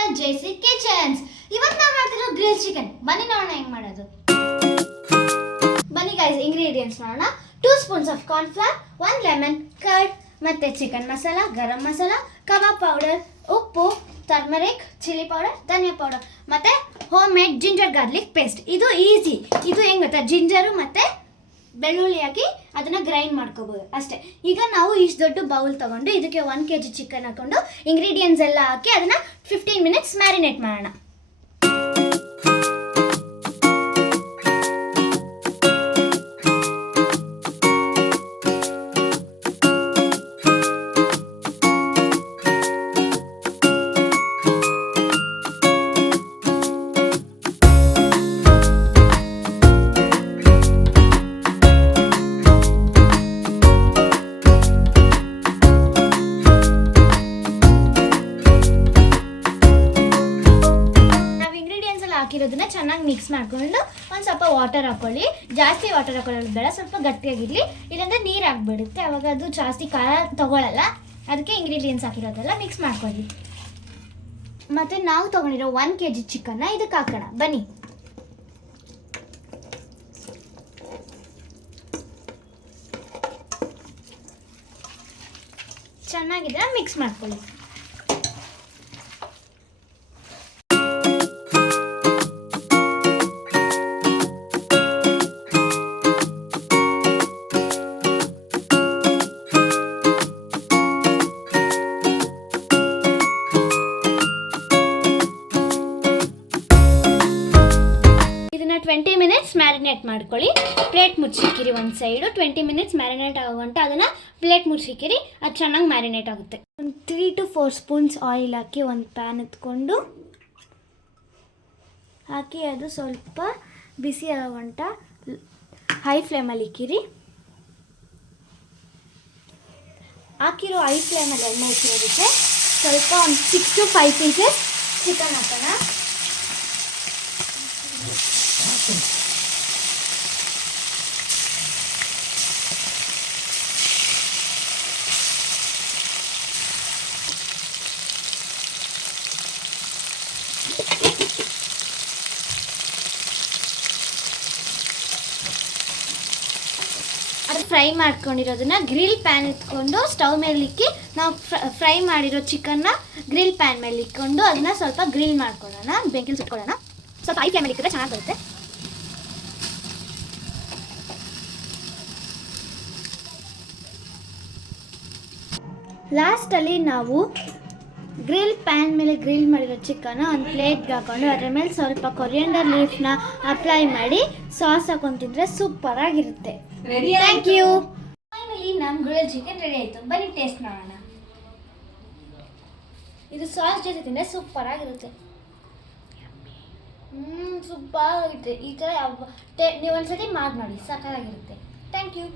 Channel JC kitchens. ಇವತ್ತು ನಾವು ಮಾಡ್ತಿರೋ ಗ್ರಿಲ್ ಚಿಕನ್. ಬನ್ನಿ ನೋಡೋಣ ಹೆಂಗ್ ಮಾಡೋದು. ಬನ್ನಿ ಗೈಸ್, ಇಂಗ್ರೀಡಿಯೆಂಟ್ಸ್ ನೋಡೋಣ. 2 spoons of corn flower, 1 lemon, curd, ಮತ್ತೆ chicken masala, garam masala, kebab powder, ಉಪ್ಪು, ಟರ್ಮರಿಕ್, ಚಿಲ್ಲಿ ಪೌಡರ್, ಧನಿಯಾ ಪೌಡರ್, ಮತ್ತೆ home made ginger garlic paste. ಇದು ಈಸಿ. ಇದು ಹೆಂಗ್ ಗೊತ್ತಾ, ಜಿಂಜರು ಮತ್ತೆ ಬೆಳ್ಳುಳ್ಳಿ ಹಾಕಿ ಅದನ್ನ ಗ್ರೈಂಡ್ ಮಾಡ್ಕೋಬಹುದು ಅಷ್ಟೇ. ಈಗ ನಾವು ಇಷ್ಟು ದೊಡ್ಡ ಬೌಲ್ ತಗೊಂಡು ಇದಕ್ಕೆ 1 kg ಚಿಕನ್ ಹಾಕೊಂಡು ಇಂಗ್ರೀಡಿಯೆಂಟ್ಸ್ ಎಲ್ಲ ಹಾಕಿ ಅದನ್ನ 15 ಮಿನಿಟ್ಸ್ ಮ್ಯಾರಿನೇಟ್ ಮಾಡೋಣ. ಹಾಕಿರೋದನ್ನ ಚೆನ್ನಾಗಿ ಮಿಕ್ಸ್ ಮಾಡ್ಕೊಂಡು ಒಂದು ಸ್ವಲ್ಪ ವಾಟರ್ ಹಾಕೊಳ್ಳಿ. ಜಾಸ್ತಿ ವಾಟರ್ ಹಾಕೊಳ್ಳೋದು ಬೇಡ, ಸ್ವಲ್ಪ ಗಟ್ಟಿಯಾಗಿರಲಿ, ಇಲ್ಲಾಂದರೆ ನೀರು ಹಾಕ್ಬಿಡುತ್ತೆ, ಅವಾಗ ಅದು ಜಾಸ್ತಿ ಖಾರ ತಗೊಳ್ಳಲ್ಲ. ಅದಕ್ಕೆ ಇಂಗ್ರೀಡಿಯೆಂಟ್ಸ್ ಹಾಕಿರೋದೆಲ್ಲ ಮಿಕ್ಸ್ ಮಾಡ್ಕೊಳ್ಳಿ. ಮತ್ತು ನಾವು ತೊಗೊಂಡಿರೋ 1 kg ಚಿಕನ್ನ ಇದಕ್ಕೆ ಹಾಕೋಣ. ಬನ್ನಿ. ಚೆನ್ನಾಗಿದ್ರೆ ಮಿಕ್ಸ್ ಮಾಡ್ಕೊಳ್ಳಿ. ಇದನ್ನ 20 ಮಿನಿಟ್ಸ್ ಮ್ಯಾರಿನೇಟ್ ಮಾಡ್ಕೊಳ್ಳಿ. ಪ್ಲೇಟ್ ಮುಚ್ಚಿಕ್ಕಿರಿ ಒಂದು ಸೈಡು. 20 ಮಿನಿಟ್ಸ್ ಮ್ಯಾರಿನೇಟ್ ಆಗುವಂಟ ಅದನ್ನು ಪ್ಲೇಟ್ ಮುಚ್ಚಿಕ್ಕಿರಿ, ಅದು ಚೆನ್ನಾಗಿ ಮ್ಯಾರಿನೇಟ್ ಆಗುತ್ತೆ. ಒಂದು 3 to 4 ಸ್ಪೂನ್ಸ್ ಆಯಿಲ್ ಹಾಕಿ ಒಂದು ಪ್ಯಾನ್ ಎತ್ಕೊಂಡು ಹಾಕಿ ಅದು ಸ್ವಲ್ಪ ಬಿಸಿ ಆಗುವಂಟ ಹೈ ಫ್ಲೇಮಲ್ಲಿ ಇಕ್ಕಿರಿ. ಹಾಕಿರೋ ಹೈ ಫ್ಲೇಮಲ್ಲಿ ಎಣ್ಣೆ ಇಕ್ಕಿರೋದಕ್ಕೆ ಸ್ವಲ್ಪ ಒಂದು 6 to 5 ಪೀಸಸ್ ಚಿಕನ್ ಹಾಕೋಣ. ಅದು ಫ್ರೈ ಮಾಡ್ಕೊಂಡಿರೋದನ್ನ ಗ್ರಿಲ್ ಪ್ಯಾನ್ ಇಟ್ಕೊಂಡು ಸ್ಟವ್ ಮೇಲೆ ಇಕ್ಕಿ ನಾವು ಫ್ರೈ ಮಾಡಿರೋ ಚಿಕನ್ನ ಗ್ರಿಲ್ ಪ್ಯಾನ್ ಮೇಲೆ ಇಟ್ಕೊಂಡು ಅದನ್ನ ಸ್ವಲ್ಪ ಗ್ರಿಲ್ ಮಾಡ್ಕೊಳ್ಳೋಣ, ಬೆಂಕಿಲಿ ಸುಟ್ಕೊಳ್ಳೋಣ. ಸ್ವಲ್ಪ ಹೈ ಫ್ಲೇಮಲ್ಲಿ ಇಕ್ಕಿದ್ರೆ ಚೆನ್ನಾಗಿ ಬರುತ್ತೆ. ಲಾಸ್ಟಲ್ಲಿ ನಾವು ಗ್ರಿಲ್ ಪ್ಯಾನ್ ಮೇಲೆ ಗ್ರಿಲ್ ಮಾಡಿರೋ ಚಿಕನ್ನ ಒಂದು ಪ್ಲೇಟ್ಗೆ ಹಾಕೊಂಡು ಅದರ ಮೇಲೆ ಸ್ವಲ್ಪ ಕೊರಿಯಂಡರ್ ಲೀಫ್ನ ಅಪ್ಲೈ ಮಾಡಿ ಸಾಸ್ ಹಾಕೊಂಡು ತಿಂದರೆ ಸೂಪರಾಗಿರುತ್ತೆ. Thank you. ಫೈನಲಿ ನಮ್ಮ ಗ್ರಿಲ್ ಚಿಕನ್ ರೆಡಿ ಆಯಿತು. ಬನ್ನಿ ಟೇಸ್ಟ್ ಮಾಡೋಣ. ಇದು ಸಾಸ್ ಜೊತೆ ತಿಂದರೆ ಸೂಪರಾಗಿರುತ್ತೆ. ಸೂಪರ್ ಆಗಿರುತ್ತೆ. ಈ ಥರ ನೀವು ಒಂದ್ಸತಿ ಮಾಡಿ ನೋಡಿ, ಸಾಕಾಗಿರುತ್ತೆ. Thank you.